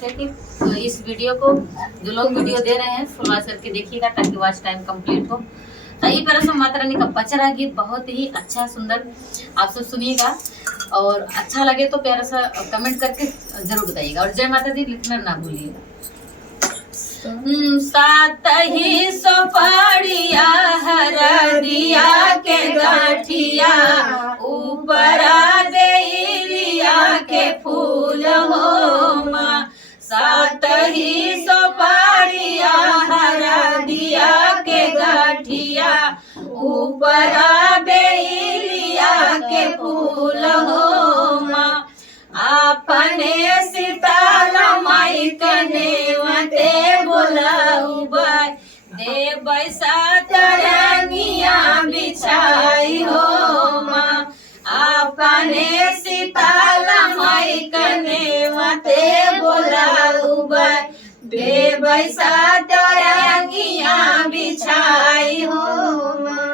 Request है कि इस video को जो लोग वीडियो दे रहे हैं फुल वॉच करके देखिएगा ताकि वॉच टाइम कंप्लीट हो। यही पर सब माता रानी का पचरा गीत बहुत ही अच्छा सुंदर आप सब सुनिएगा और अच्छा लगे तो प्यारा सा कमेंट करके जरूर बताइएगा और जय माता दी लिखना ना भूलिएगा। सात ही सोपाड़िया हरदिया के गाठिया ऊपरा देलिया के फूल हो माँ। सात ही सोपाड़िया हरदिया के गाठिया ऊपरा बेलिया के फूल हो माँ। आपने सीताला माई कने वते बोलाऊ बाय दे बैसा तरंगिया बिछाई हो माँ। आपने सीताला माई कने वते बोलाऊ बाय दे बैसा तरंगिया बिछाई हो माँ।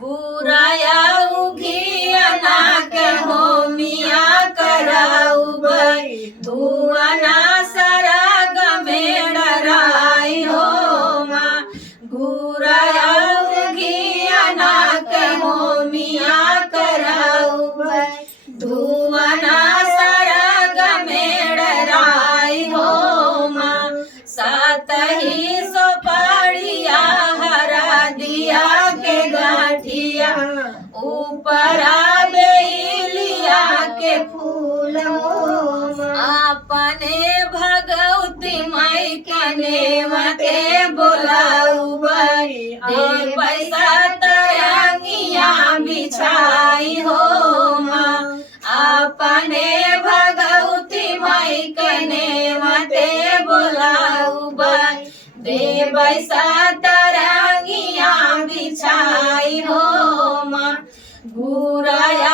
बुराया उघिया ना के हो मिया कराऊ भाई धुआना सारा गमेड़ राई हो माँ। बुराया उघिया ना के हो मिया कराऊ भाई धुआना सारा गमेड़ राई हो माँ। सात ही सोपाड़िया हरा दिया के गाठिया ऊपरा बेलिया के फूल अपने भगवती माई कने मते बोलाऊ बाई दे पैसा तरंगिया बिछाई हो माँ। अपने भगवती माई कने मते बोलाऊ बाई दे बैसा तरंगिया बिछाई हो माँ। बुराया